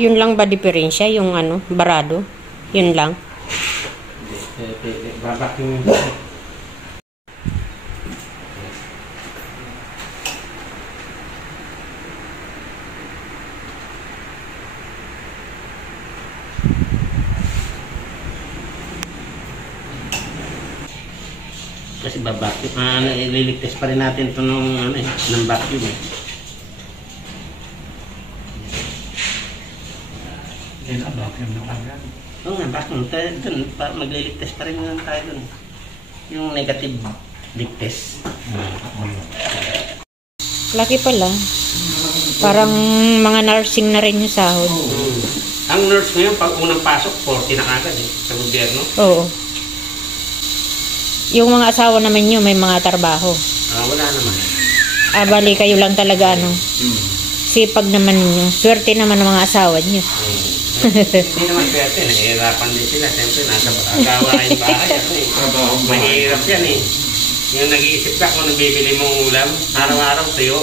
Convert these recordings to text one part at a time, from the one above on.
Yun lang ba diferensya? Yung ano, barado? Yun lang. Babaking. Kasi babaking. Ililigtas pa rin natin ito ng vacuum eh. Vacuum na kagad. Oo nga, vacuum. Doon, magliligtas pa rin lang tayo doon. Yung negative ligtas. Laki pala. Parang mga nursing na rin yung sahod. Ang nurse ngayon, pag unang pasok, 40 na kagad eh, sa gobyerno. Oo. Yung mga asawa naman nyo, may mga trabaho. Wala naman. Bali kayo lang talaga, ano? Sipag naman ninyo. Swerte naman ng mga asawa nyo. Hindi naman swerte, nahihirapan din sila. Siyempre, nasa agawain bahay. Mahirap yan eh. Yung nag-iisip ka kung nabibili mong ulam, araw-araw tuyo.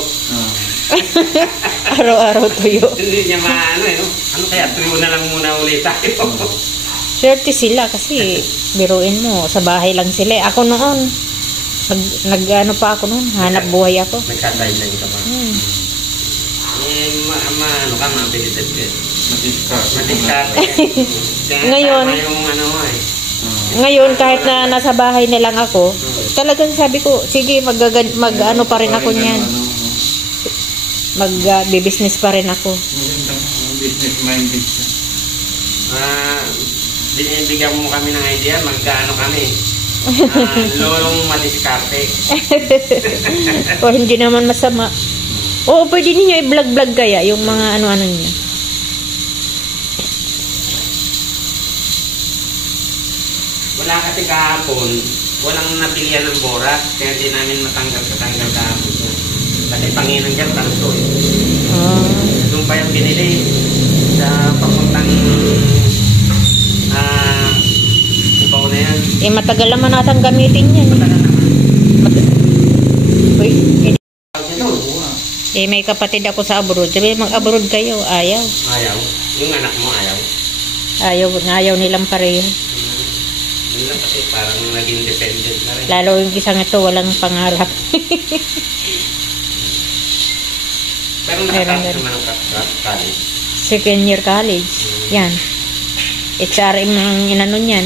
Araw-araw tuyo. Hindi niya maano eh. Ano kaya, tuyo na lang muna ulit tayo. Swerte sila kasi biruin mo, sa bahay lang sila. Ako noon, nag-ano pa ako noon, hanap buhay ako. Nagka-sideline ka ba? Ano ka, mabilitad ka. Madiskarte. Ngayon, ngayon kahit na nasa bahay na lang ako, talagang sabi ko, sige, mag-ano pa rin ako niyan. Mag-business pa rin ako. Business-minded siya. Binibigyan mo kami ng idea, magkaano kami. Lolong madiskarte. O hindi naman masama. Oo, pwede ninyo i-vlog-vlog kaya yung mga ano-ano niyo. Wala kasi kahapon, walang napilian ng boras, kaya hindi namin matanggal kahapon. Kasi Panginanggal, tanso eh. Doon pa yung binili sa papuntang ibaw na yan. Eh, matagal naman natang gamitin yan. Eh, may kapatid ako sa abroad. Sabi, mag-abroad kayo. Ayaw. Ayaw? Yung anak mo ayaw? Ayaw nilang pareho. Yun lang kasi parang naging dependent na rin. Lalo yung isang ito, walang pangarap. Pero nakatapos naman ang college? Second year college. Yan. HRM ang inano niyan.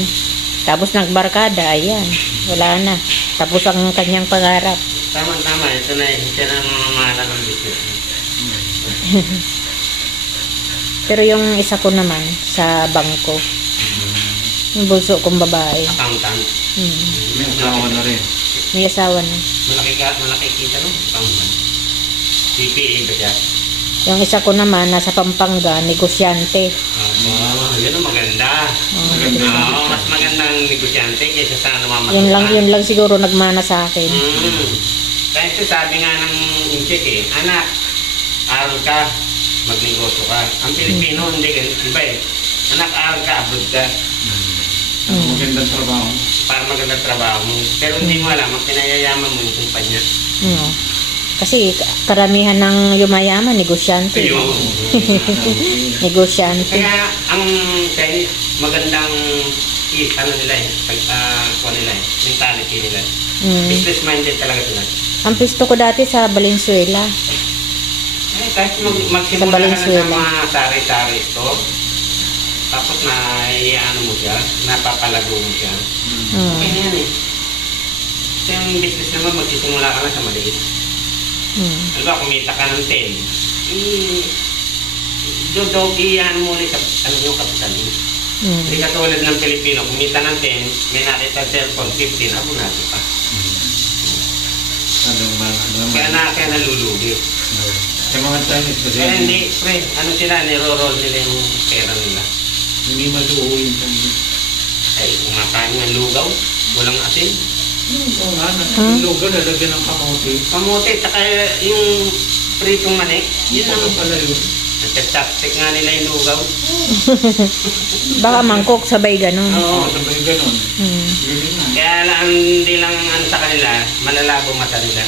Tapos nagbarkada. Ayan. Wala na. Tapos ang kanyang pangarap. Tama-tama. Ito na ang mamamahala ng business. Pero yung isa ko naman sa bangko. Yung bunso kong babae. Accountant. May asawa na rin. May asawa na. Malaki kita no? Accountant. CPA ba siya? Yung isa ko naman, nasa Pampanga, negosyante. Yun ang maganda. Mas magandang negosyante kaysa sa namamatukan. Yun lang siguro nagmana sa akin. Kasi sabi nga ng incheck eh, anak, aral ka, magnegosyo ka. Ang Pilipino, hindi ganun. Iba eh. Anak, aral ka, abroad ka. Magandang trabaho. Para magandang trabaho mo. Pero hindi mo alam, ang pinayayaman mo yung kumpanya. Kasi karamihan ng yumayaman, negosyante. Negosyante. Kaya ang Chinese, magandang nila eh. Mentality nila. Business-minded talaga sila. Ang pisto ko dati sa Valenzuela. Kahit magsimula ka ng mga sari-sari ito, tapos ano mo siya, napapalago mo siya. Okay na yan eh. Kasi yung business naman, magsisimula ka lang sa maliit. Ano ba, kumita ka ng 10. Dodogihan mo ulit sa yung kapital mo. Hindi ka tulad ng Pilipino, kumita ng 10, may nakita cellphone, 15, ako natin pa. Kaya nalulugi. Sa mga Chinese kasi. Kaya hindi, pre, ano sila, niro-roll nila yung pera nila. Hindi maluho yung Chinese. Ay, kumakain ng lugaw, walang asin. Oo nga, yung lugaw, lalagyan ng kamote. Kamote, tsaka yung pritong manik, yun Ano ang pala yun? nagka-chopstick nga nila yung lugaw. Baka mangkok, sabay ganun. Oo, sabay ganun. Kaya lang, hindi lang ano sa kanila, malalabo mata nila.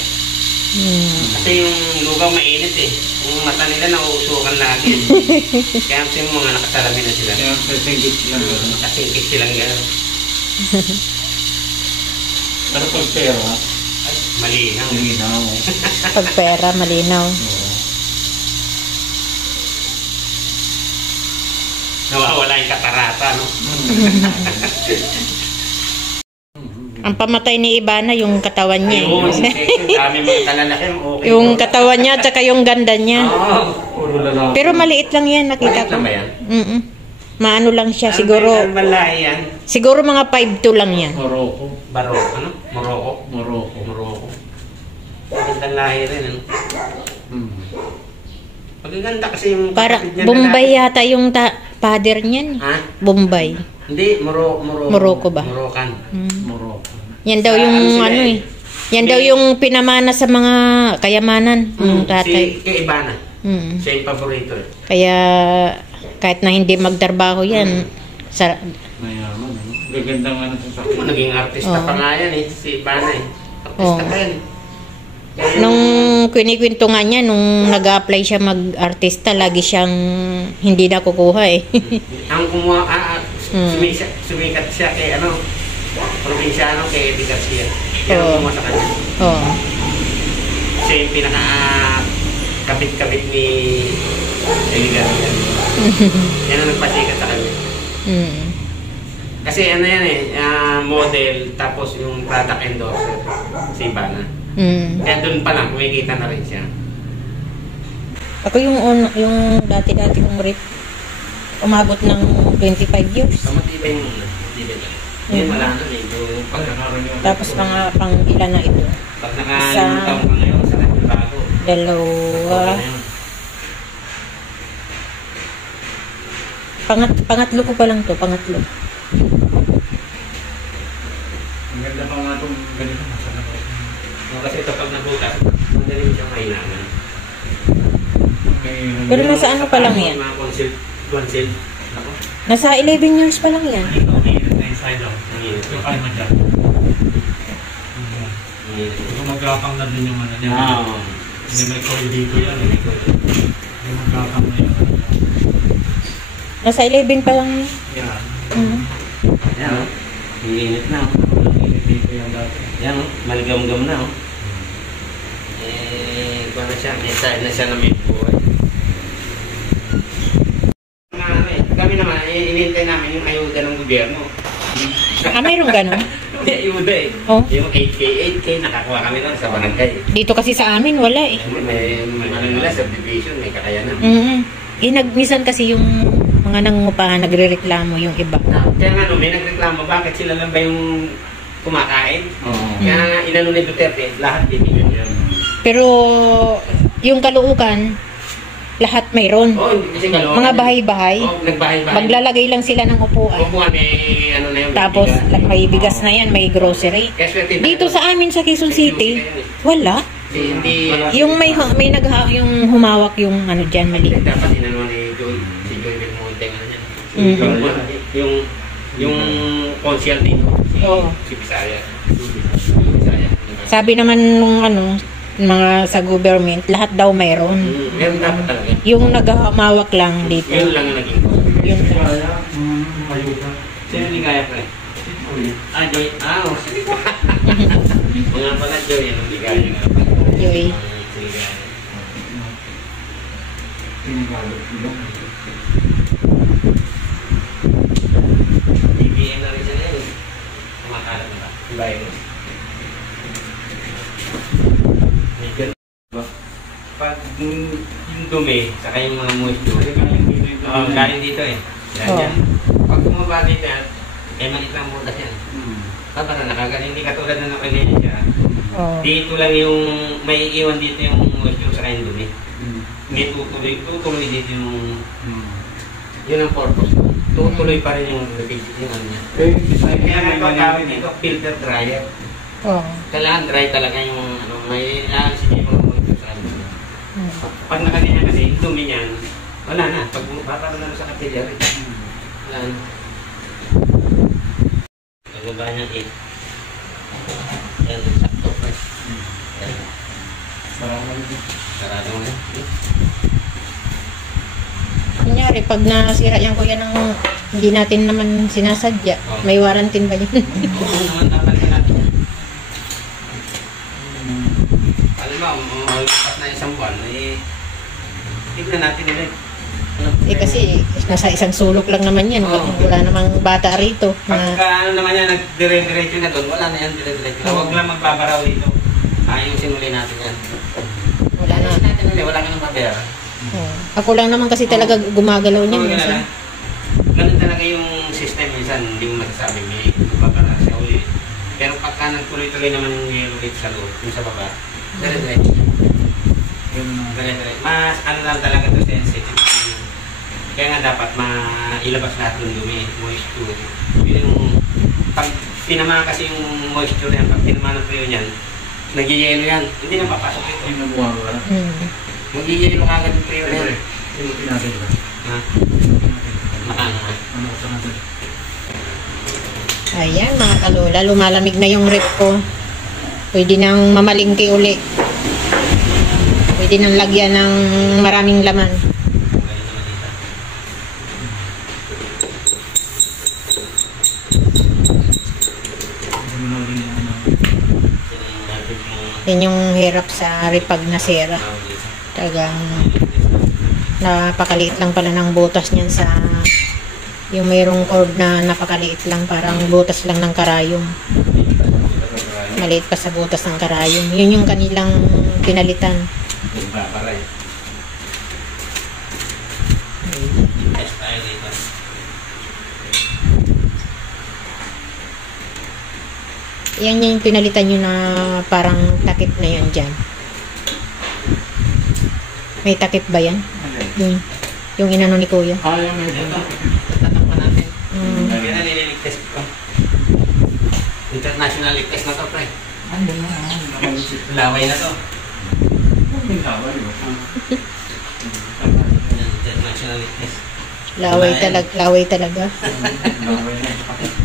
Kasi yung lugaw mainit eh. Yung mata nila nauusukan lagi. Kaya yung mga nakasalamin na sila. Kaya sasingkit sila. Nakasingkit silang gano'n. Pero pag pera, Ay, malinaw. malinaw. Pag pera, malinaw. Oo. Nawawala yung katarata, no? Ang pamatay ni Ivana, yung katawan niya. Ayun, dami mga talalaki. Okay. Yung katawan niya, tsaka yung ganda niya. Oo. Puro lalaki. Pero maliit lang yan, nakita Maliit ko. lang ba yan? Maano lang siya, Ano siguro. ba yung malaki yan? Siguro mga 5'2" lang yan. Morocco. Baroko, ano? Morocco. Morocco. Morocco. Magandang lahi rin, ano? Magaganda kasi yung Para kapatid niya Bombay lalaki. yata yung father niyan. Ha? Bombay. Hindi, Morocco ba? Moroccan. Morocco. Yan daw Sa yung ano sila ano eh? Yan daw yung pinamana sa mga kayamanan ng tatay. Si kay Ivana. Mm. Siya yung paborito eh. Kaya kahit na hindi magtrabaho yan, sa, Mayaman. Ano? Gaganda nga ng sasakyan. Kung naging artista Oo. pa nga yan eh. Si Ivana eh. Artista Oo. pa yan eh. Kaya nung kwento nga niya, nung nag-apply siya mag-artista, lagi siyang hindi nakukuha eh. ang kumuha, Mm. sumikat siya kay ano, probinsyano kay Eddie Garcia. Yan ang Oo. kumuha sa kanya. Oo. Siya yung pinaka-kabit-kabit ni Eddie Garcia. Yan ang nagpasikat sa kanya. Mm. Kasi ano yan eh, model, tapos yung product endorser, si Ivana. Mm. Kaya doon pa lang, kumikita na rin siya. Ako yung dati-dati kong rip, umabot ng 25 years. Matibay yung matibay lang. Yan, wala na medyo Tapos mga pang ilan na ito. pag nakalimang taon ka ngayon, sa bago. Dalawa. Pangatlo ko pa lang to, pangatlo. Ang ganda pa nga itong ganito. Masarap. Kasi ito pag nabukas, madali mo siyang kailangan. Pero nasa ano pa lang yan? Mga concealed. Ako. Nasa 11 years pa lang yan. Ito, mainit na inside out. Nanginit. Yung kain mo dyan. Kung magkapang na din yung ano niya. Oo. Hindi may coil dito yan. Hindi magkapang na yun. Nasa 11 pa lang yan. Yan. Yan o. Nanginit na o. Mainit dito yan dati. Yan o. Maligam-gam na o. Kung na siya, may side na siya na may buhay. Kami naman, inintay namin yung ayuda ng gobyerno. Mayroong ganun. May ayuda eh. Oh. Yung 8K, nakakuha kami lang sa barangay. Dito kasi sa amin, wala eh. May ano nila, subdivision, may kakayanan. Minsan kasi yung mga nangungupahan, nagre-reklamo yung iba. Kaya nga no, may nagreklamo, bakit sila lang ba yung kumakain? Oo. Kaya nga, inano ni Duterte, lahat bibigyan yan. Pero yung Caloocan, lahat mayroon. Oo, hindi kasi Caloocan. Mga bahay-bahay. Oo, nagbahay-bahay. Maglalagay lang sila ng upuan. Upuan, may ano na yun. Tapos may bigas Oo. na yan, may grocery. Kaya swerte na- Dito sa amin sa Quezon City, wala. Hindi, Yung yung humawak yung ano diyan mali. dapat inano ni Joy, si Joy Belmonte ano niya. Mhm. Yung consul dito, Oo. si Bisaya. Bisaya. Sabi naman nung mga sa government, lahat daw mayroon. Meron dapat talaga. Yung naghahumawak lang dito. Yun lang ang naging ko. Yun lang. Kaya, ayuda. Sino hindi kaya pa rin? Joy. Oh. Mga pala Joy, yan hindi kaya nga. Joy. Hindi kaya. Tinigalog sila. BBM na rin siya na yun. Kumakalat na ba? Virus. May ganun ba? Pag yung dumi, saka yung mga moisture, galing dito eh. Yan. Pag bumaba dito yan, maliit lang butas yan. Para nakagaling, hindi katulad na nakaganyan siya. Oh. Dito lang yung, may iwan dito yung moisture saka yung dumi. May tutuloy dito yung, yun ang purpose. Tutuloy pa rin yung ano niya. Kaya may gagawin dito, filter dryer. Oh. Kailangan dry talaga yung may sige mga moisture sa kanya. Pag nakaganyan kasi, yung dumi niyan, wala na. Pag bata na sa kapilya rin. Wala na. Pagbaba niyan yan, sakto pa. Sarado mo yan. Kunyari, pag nasira yan kuya ng hindi natin naman sinasadya, may warranty ba yun? Oo naman, napalitan natin yan. Alam mo, malipas na isang buwan, eh, tignan natin ulit. Eh kasi nasa isang sulok lang naman yan. Wala namang bata rito. Pagka ano naman yan, nagdire-diretso na doon, wala na yan dire-diretso. Huwag lang magbabaraw dito. Ayusin uli natin yan. Wala na. Ayusin natin uli, wala ka nang pabera. Ako lang naman kasi talaga gumagalaw niya. Oo, ganun talaga yung system minsan, hindi mo masasabi, may babara siya uli. Pero pagka nagtuloy-tuloy naman yung ulit sa loob, yung sa baba, dire-diretso. Dire-diretso. Mas ano lang talaga to, sensitive. Kaya nga dapat mailabas lahat ng dumi, moisture. Yun yung, pag pinama kasi yung moisture yan, pag pinama ng tuyo niyan, nag-yelo yan, hindi na papasok ito. Yung nabuha ka? Mag-yelo ka agad yung tuyo yan. Yung pinatay ba? Ha? Maano ka? Ano ka natin? Ayan mga kalola, lumalamig na yung rep ko. Pwede nang mamalingki uli. Pwede nang lagyan ng maraming laman. Yan yung hirap sa ripag na sira. Talagang napakaliit lang pala ng butas niyan sa yung mayroong cord na napakaliit lang, parang butas lang ng karayom. Maliit pa sa butas ng karayom. Yun yung kanilang pinalitan. Yan yung pinalitan nyo na parang takip na yan dyan. May takip ba yan? Yung inano ni kuya. Yung may ito, tatakpan natin. Yan na nililigtas ko. International ligtas na to, pre. Laway na to. laway ba? International ligtas. Laway talaga. Laway talaga. Laway na.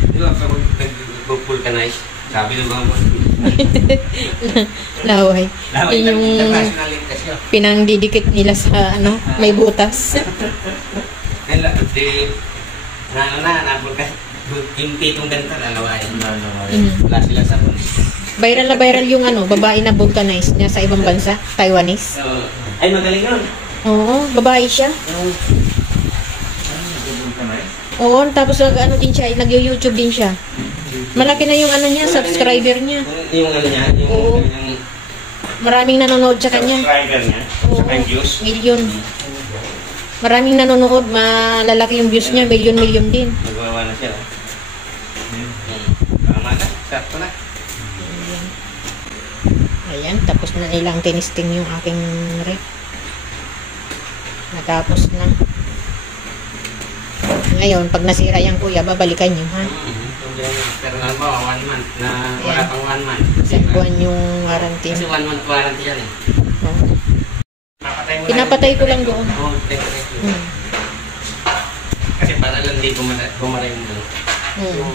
Di ba, pag nag-vulcanize, sabi ng mga Laway. laway Yun na yung international ligtas yun. pinangdidikit nila sa ano, may butas. Yung pitong ganito, lalawayan. Mm. Wala silang sabon. Viral na viral yung ano, babae na vulcanized niya sa ibang bansa, Taiwanese. Ay, magaling yun. Oo, babae siya. Oo, tapos ano din siya, nag-YouTube din siya. Malaki na yung ano niya, subscriber niya. Yung ano niya, Oo. yung Maraming nanonood sa kanya. subscriber niya, Oo, sa views. million. Maraming nanonood, malalaki yung views niya, million din. Nagawa na siya. Tama na, sakto na. Ayan, tapos na nilang tinisting yung aking rep. Natapos na. Ngayon, pag nasira yung kuya, babalikan nyo, ha? Pero alam mo, 1 month na wala Ayan. pang 1 month. Isang buwan yung warranty. Kasi 1 month warranty yan eh. Oo. Papatay mo Pinapatay ko lang doon. Oo, direct. Hmm. Kasi para lang di bumaray mo doon. Yung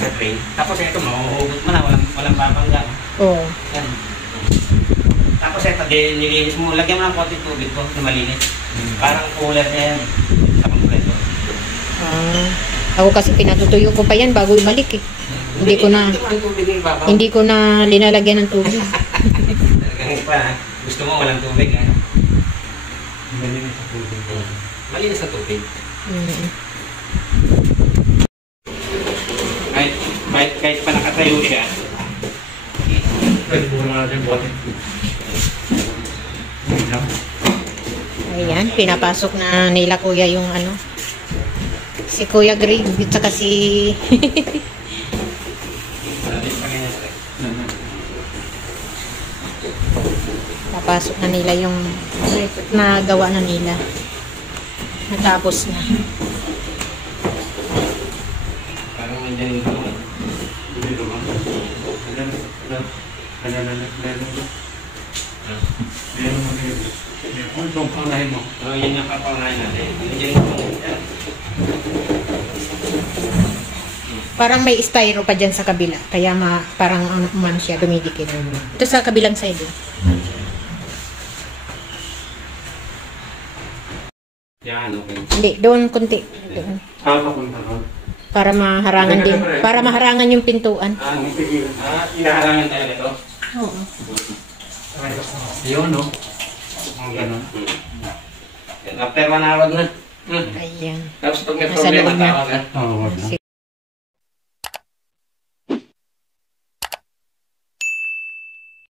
sa train. Tapos ito, mahuhugot mo na, walang babangga. Oo. Yan. Tapos ito, nilinis mo, lagyan mo ng konti tubig ko na malinis. Parang cooler na yan. Sa kompleto. Ako kasi pinatutuyo ko pa yan bago ibalik eh. Hindi ko na ang tubig yung babaw. hindi ko na linalagyan ng tubig. Talagang pa, gusto mo walang tubig ha? Malinis sa tubig. Malinis na tubig. Mm. Kahit pa nakatayo siya. Pwede mo naman natin bote. Ayan, pinapasok na nila kuya yung ano. Si Kuya Greg, at saka si napasok na nila yung nagawa na nila. Natapos na. Parang may dyan yung Dito ba? Meron mo dito. Ano itong paunahin mo? yun yung kapangalan natin. Yun yung Parang may styro pa dyan sa kabila. Kaya parang ano man siya, dumidikit. Ito sa kabilang side. ano kayo. Hindi, doon kunti. Doon. Papunta doon. Para maharangan din. Para maharangan yung pintuan. Inaharangan talaga ito? Oo. Yun, no? Ang ganun. After 1 hour na. Ayan. Tapos pag may Nasa problema, loob na. tawag na. Oo, wag na.